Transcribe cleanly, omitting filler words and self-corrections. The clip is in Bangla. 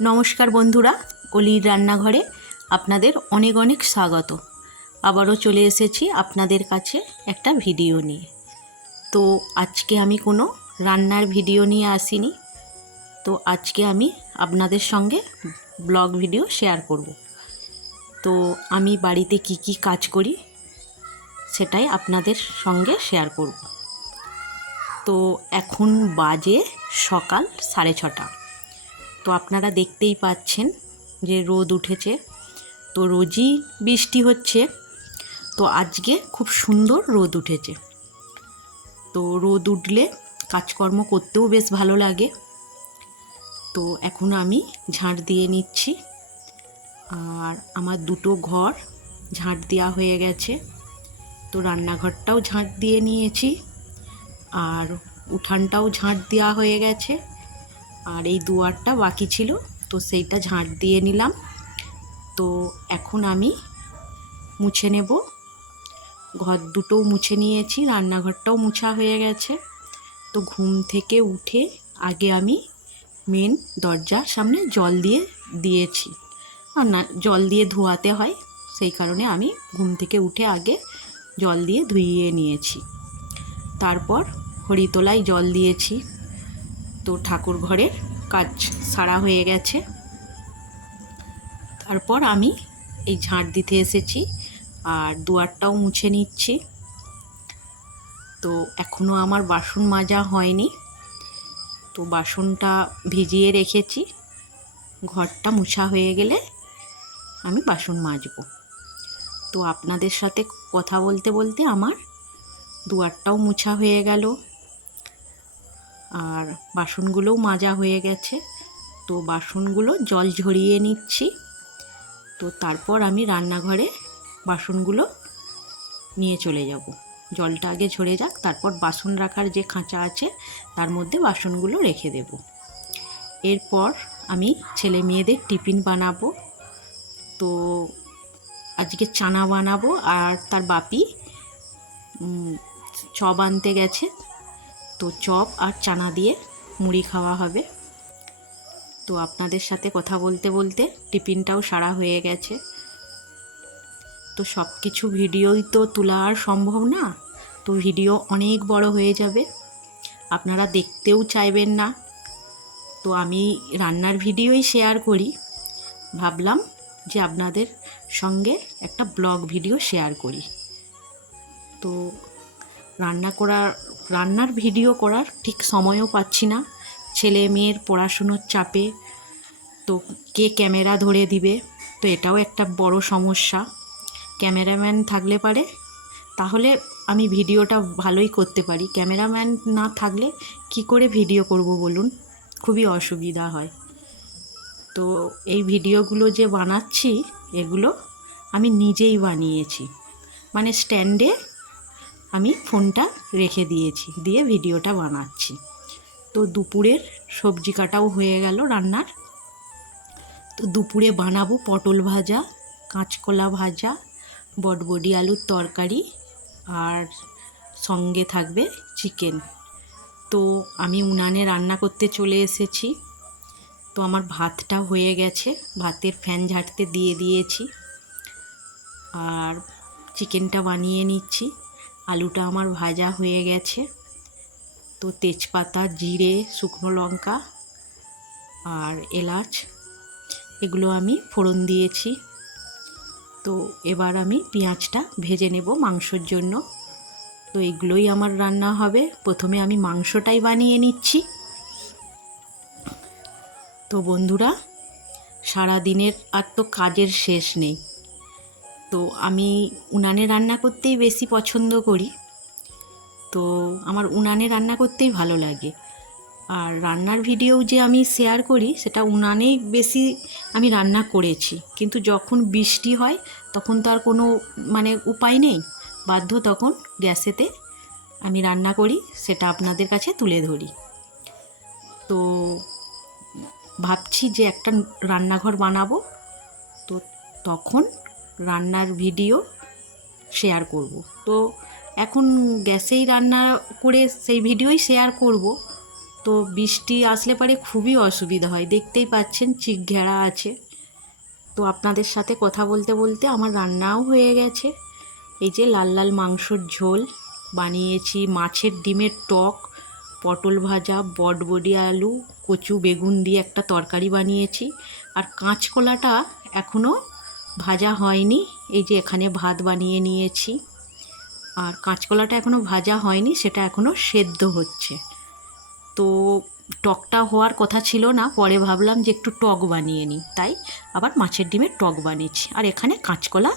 নমস্কার বন্ধুরা, অলির রান্নাঘরে আপনাদের অনেক অনেক স্বাগত। আবারও চলে এসেছি আপনাদের কাছে একটা ভিডিও নিয়ে। তো আজকে আমি কোনো রান্নার ভিডিও নিয়ে আসিনি। তো আজকে আমি আপনাদের সঙ্গে ব্লগ ভিডিও শেয়ার করব। তো আমি বাড়িতে কি কি কাজ করি সেটাই আপনাদের সঙ্গে শেয়ার করব। তো এখন বাজে সকাল 6:30। তো আপনারা দেখতেই পাচ্ছেন যে রোদ উঠেছে। তো রোজই বৃষ্টি হচ্ছে, তো আজকে খুব সুন্দর রোদ উঠেছে। তো রোদ উঠলে কাজকর্ম করতেও বেশ ভালো লাগে। তো এখন আমি ঝাঁট দিয়ে নিচ্ছি, আর আমার দুটো ঘর ঝাঁট দেওয়া হয়ে গেছে। তো রান্নাঘরটাও ঝাঁট দিয়ে নিয়েছি, আর উঠানটাও ঝাঁট দেওয়া হয়ে গেছে, আর এই দুয়ারটা বাকি ছিল, তো সেইটা ঝাঁট দিয়ে নিলাম। তো এখন আমি মুছে নেব। ঘর দুটোও মুছে নিয়েছি, রান্নাঘরটাও মুছা হয়ে গেছে। তো ঘুম থেকে উঠে আগে আমি মেন দরজার সামনে জল দিয়ে দিয়েছি। আর না, জল দিয়ে ধোয়াতে হয়, সেই কারণে আমি ঘুম থেকে উঠে আগে জল দিয়ে ধুইয়ে নিয়েছি। তারপর হরিতলায় জল দিয়েছি। তো ঠাকুর ঘরের কাজ সারা হয়ে গেছে। তারপর আমি এই ঝাঁট দিতে এসেছি, আর দুয়ারটাও মুছে নিচ্ছি। তো এখনও আমার বাসন মাজা হয়নি, তো বাসনটা ভিজিয়ে রেখেছি। ঘরটা মুছা হয়ে গেলে আমি বাসন মাজবো। তো আপনাদের সাথে কথা বলতে বলতে আমার দুয়ারটাও মুছা হয়ে গেল, আর বাসনগুলোও মাজা হয়ে গেছে। তো বাসনগুলো জল ঝরিয়ে নিচ্ছি। তো তারপর আমি রান্নাঘরে বাসনগুলো নিয়ে চলে যাব। জলটা আগে ঝরে যাক, তারপর বাসন রাখার যে খাঁচা আছে তার মধ্যে বাসনগুলো রেখে দেব। এরপর আমি ছেলে মেয়েদের টিফিন বানাবো। তো আজকে চানা বানাবো, আর তার বাপি চপ আনতে গেছে। তো চপ আর চানা দিয়ে মুড়ি খাওয়া হবে। তো আপনাদের সাথে কথা বলতে বলতে টিফিনটাও সারা হয়ে গেছে। তো সব কিছু ভিডিওই তো তোলা আর সম্ভব না, তো ভিডিও অনেক বড় হয়ে যাবে, আপনারা দেখতেও চাইবেন না। তো আমি রান্নার ভিডিওই শেয়ার করি, ভাবলাম যে আপনাদের সঙ্গে একটা ব্লগ ভিডিও শেয়ার করি। তো রান্নার ভিডিও করার ঠিক সময়ও পাচ্ছি না, ছেলে মেয়ের পড়াশুনোর চাপে। তো কে ক্যামেরা ধরে দিবে, তো এটাও একটা বড় সমস্যা। ক্যামেরাম্যান থাকলে পারে তাহলে আমি ভিডিওটা ভালোই করতে পারি, ক্যামেরাম্যান না থাকলে কি করে ভিডিও করব বলুন, খুবই অসুবিধা হয়। তো এই ভিডিওগুলো যে বানাচ্ছি এগুলো আমি নিজেই বানিয়েছি, মানে স্ট্যান্ডে আমি ফোনটা রেখে দিয়েছি, দিয়ে ভিডিওটা বানাচ্ছি। তো দুপুরের সবজি কাটাও হয়ে গেল রান্নার। তো দুপুরে বানাবো পটল ভাজা, কাঁচকলা ভাজা, বটবডি আলুর তরকারি, আর সঙ্গে থাকবে চিকেন। তো আমি উনানে রান্না করতে চলে এসেছি। তো আমার ভাতটা হয়ে গেছে, ভাতের ফ্যান ঝাড়তে দিয়ে দিয়েছি, আর চিকেনটা বানিয়ে নিচ্ছি। আলুটা আমার ভাজা হয়ে গেছে। তো তেজপাতা, জিরে, শুকনো লঙ্কা আর এলাচ এগুলো আমি ফোড়ন দিয়েছি। তো এবার আমি পেঁয়াজটা ভেজে নেব মাংসর জন্য। তো এগুলোই আমার রান্না হবে। প্রথমে আমি মাংসটাই বানিয়ে নিচ্ছি। তো বন্ধুরা, সারা দিনের আর তো কাজের শেষ নেই। তো আমি উনানে রান্না করতেই বেশি পছন্দ করি। তো আমার উনানে রান্না করতেই ভালো লাগে, আর রান্নার ভিডিও যে আমি শেয়ার করি সেটা উনানেই বেশি আমি রান্না করেছি। কিন্তু যখন বৃষ্টি হয় তখন তো আর কোনো উপায় নেই, বাধ্য তখন গ্যাসেতে আমি রান্না করি, সেটা আপনাদের কাছে তুলে ধরি। তো ভাবছি যে একটা রান্নাঘর বানাবো, তো তখন রান্নার ভিডিও শেয়ার করব। তো এখন গ্যাসেই রান্না করে সেই ভিডিওই শেয়ার করব। তো বৃষ্টি আসলে পরে খুবই অসুবিধা হয়, দেখতেই পাচ্ছেন চিক ঘেরা আছে। তো আপনাদের সাথে কথা বলতে বলতে আমার রান্নাও হয়ে গেছে। এই যে লাল লাল মাংসর ঝোল বানিয়েছি, মাছের ডিমের টক, পটল ভাজা, বটবডি আলু, কচু বেগুন দিয়ে একটা তরকারি বানিয়েছি। আর কাঁচকলাটা এখনও ভাজা হয়নি, এই যে এখানে ভাত বানিয়ে নিয়েছি। আর কাঁচকলাটা এখনও ভাজা হয়নি, সেটা এখনও সেদ্ধ হচ্ছে। তো টকটা হওয়ার কথা ছিল না, পরে ভাবলাম যে একটু টক বানিয়ে নিই, তাই আবার মাছের ডিমের টক বানিয়েছি। আর এখানে কাঁচকলা